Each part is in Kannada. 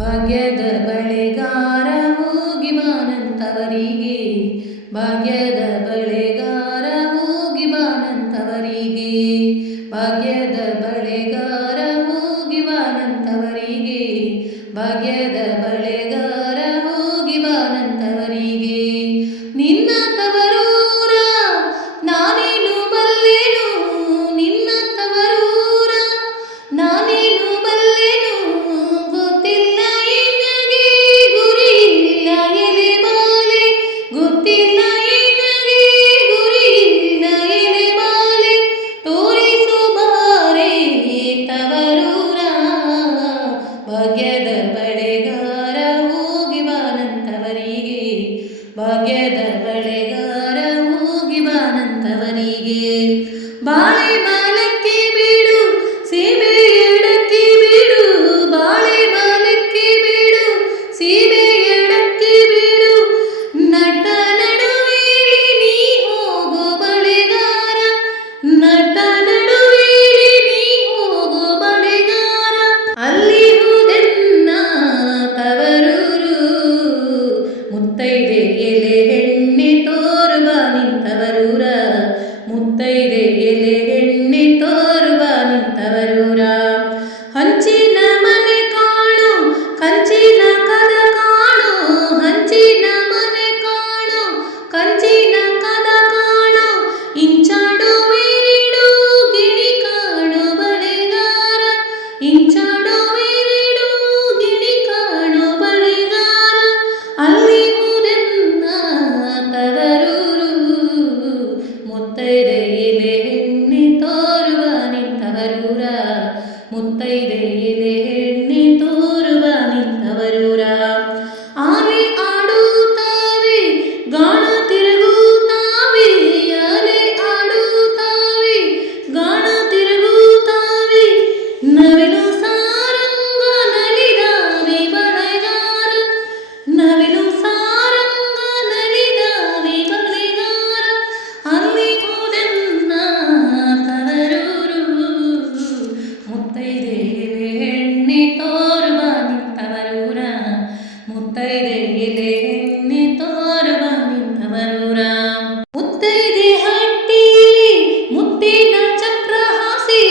ಭಾಗ್ಯದ ಬಳೆಗಾರ ಹೋಗಿ ಬಾನಂತವರಿಗೆ, ಭಾಗ್ಯದ ಬಳೆಗಾರ ಹೋಗಿ ಬಾನಂತವರಿಗೆ, ಭಾಗ್ಯದ ಬಳೆಗಾರ ಹೋಗಿ ಬಾನಂತವರಿಗೆ, ಭಾಗ್ಯದ ಬಳೆಗಾರ ಹೋಗಿ ಬಾನಂತವರಿಗೆ. ನಿನ್ನ ತವರೂರ ನಾನೇನು ಬಲ್ಲೆನು, ನಿನ್ನ ತವರೂರ ನಾನೇನು ಬಲ್ಲೆನು, ಗೊತ್ತಿಲ್ಲ ಎನಗೆ ಗುರಿಯಿಲ್ಲ ಎಲೆ ಬಾಲೆ, ಗೊತ್ತಿಲ್ಲ ಎನಗೆ ಗುರಿಯಿಲ್ಲ ಎಲೆ ಬಾಲೆ, ತೋರಿಸು ಬಾರೆ ತವರೂರ. ಭಾಗ್ಯದ ಬಳೆಗಾರ ಹೋಗಿ ಬಾನಂತವರಿಗೆ, ಭಾಗ್ಯದ ಬಳೆಗಾರ ಹೋಗಿ ಬಾನಂತವರಿಗೆ. ಬಾಳೆ ಬಾಲಕ್ಕೆ ಬೀಡು ಸೀಬೆ ಎಡಕ್ಕೆ ಬೀಡು, ಬಾಳೆ ಬಾಲಕ್ಕೆ ಬೀಡು ಸೀಬೆ ಎಡಕ್ಕೆ ಬೀಡು, ನಟ ನಡುವೇಲಿ ನೀ ಹೋಗೋ ಬಳೆಗಾರ, ನಟ ನಡುವೇಲಿ ನೀ ಹೋಗೋ ಬಳೆಗಾರ. ಅಲ್ಲಿರುವುದೆನ್ನ ತವರೂರು, ಮುತ್ತೈದೆ ಎಲೆ ಹೆಣ್ಣೆ ತೋರುವ ನಿಂತವರೂರ, ಮುತ್ತೈದೆ ಎಲೆ ಹೆಣ್ಣೆ ತೋರುವ ನಿಂತವರೂರ. ಹಂಚಿನ ಮನೆ ಕಾಣು ಕಂಚಿನ ಕದ ಕಾಣು, ಹಂಚಿನ ಮನೆ ಕಾಣು ಕಂಚಿನ ಕದ ಕಾಣು, ಇಂಚಾಡುವೆರಡು ಗಿಣಿ ಕಾಣು ಬಳೆಗಾರ, ಇಂಚಾಡುವೆರಡು ಗಿಣಿ ಕಾಣು ಬಳೆಗಾರ. ಅಲ್ಲಿರುವುದೆನ್ನ ತವರೂರು, ಮುತ್ತೈದೆ ಎಲೆ ಹೆಣ್ಣೆ ತೋರುವ ನಿಂತವರೂರ, ಮುತ್ತೈದೆ ಎಲೆ ಹೆಣ್ಣೆ ತೋರುವ ನಿಂತವರೂರ. ಆನೆ ಆಡುತ್ತಾವೆ ಗಾಣ ತಿರುಗುತ್ತಾವೆ, ಆನೆ ಆಡುತ್ತಾವೆ ಗಾಣ ತಿರುಗುತ್ತಾವೆ, ನವಿಲು ಸಾರಂಗ ನಲಿದಾವೆ ಬಳೆಗಾರ, ನವಿಲು ಸಾರಂಗ ನಲಿದಾವೆ ಬಳೆಗಾರ. ಅಲ್ಲಿರುವುದೆನ್ನ ತವರೂರು, ಮುತ್ತೈದೆ ಎಲೆ ಹೆಣ್ಣೆ ತೋರುವ ನಿಂತವರೂರ, ಮುತ್ತೈದೆ ಎಲೆ ಹೆಣ್ಣೆ ತೋರುವ ನಿಂತವರೂರ. ಮುತ್ತೈದೆ ಹಟ್ಟಿಲಿ ಮುತ್ತಿನ ಚಕ್ರ ಹಾಸಿ,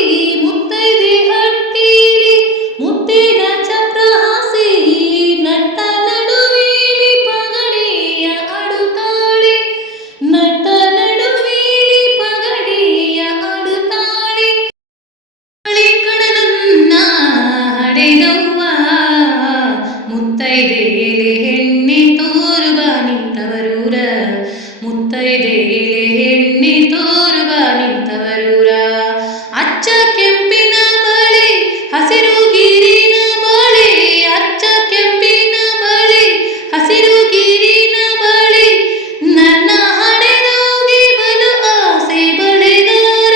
ಮುತ್ತೈದೆ ಹಟ್ಟಿಲಿ ಮುತ್ತಿನ ಚಕ್ರ ಹಾಸಿ, ನಟ್ಟ ನಡುವೇಲಿ ಪಗಡೆಯ ಆಡುತ್ತಾಳೆ, ನಟ್ಟ ನಡುವೇಲಿ ಪಗಡೆಯ ಆಡುತ್ತಾಳೆ. ಹಳಿ ಕಡಲನ್ನ ಹಡೆದವ್ವ, ಮುತ್ತೈದೆ ಎಲೆ ಹೆಣ್ಣೆ ತೋರುವ ನಿಂತವರೂರ, ಮುತ್ತೈದೆ ಎಲೆ ಹೆಣ್ಣೆ ತೋರುವ ನಿಂತವರೂರ. ಅಚ್ಚ ಕೆಂಪಿನ ಬಳೆ ಹಸಿರು ಗಿರಿನ ಬಳೆ, ಅಚ್ಚ ಕೆಂಪಿನ ಬಳೆ ಹಸಿರು ಗಿರಿನ ಬಳೆ, ನನ್ನ ಹಡೆದೋಗೆ ಬಲು ಆಸೆ ಬಳೆಗಾರ,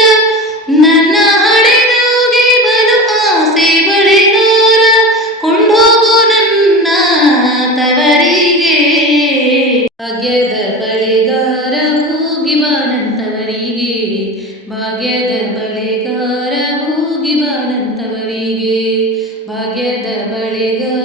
ನನ್ನ ಹಡೆದೋಗೆ ಬಲು ಆಸೆ ಬಳೆಗಾರ. ಕೊಂಡೋಗು ನನ್ನ ತವರಿಗೆ, ಭಾಗ್ಯದ ಬಳೆಗಾರ ಹೋಗಿ ಬಾನಂತವರಿಗೆ, ಭಾಗ್ಯದ ಬಳೆಗಾರ ಹೋಗಿ ಬಾನಂತವರಿಗೆ, ಭಾಗ್ಯದ ಬಳೆಗಾರ